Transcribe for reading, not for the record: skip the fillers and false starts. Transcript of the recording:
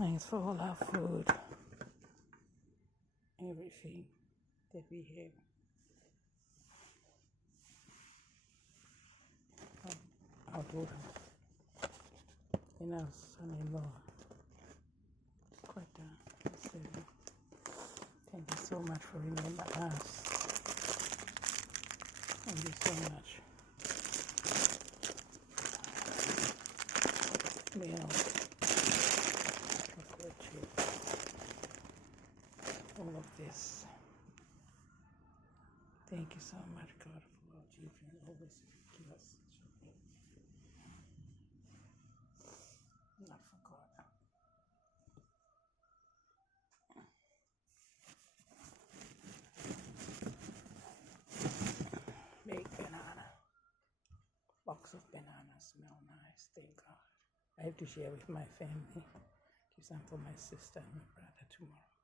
Thanks for all our food, everything that we have. Our daughter and our son-in-law. Quite silly. Thank you so much for remembering us. Thank you so much. Well, all of this. Thank you so much, God, for our children. Always give us children. Not forgotten. Big banana. Box of bananas smell nice. Thank God. I have to share with my family. Give some for my sister and my brother tomorrow.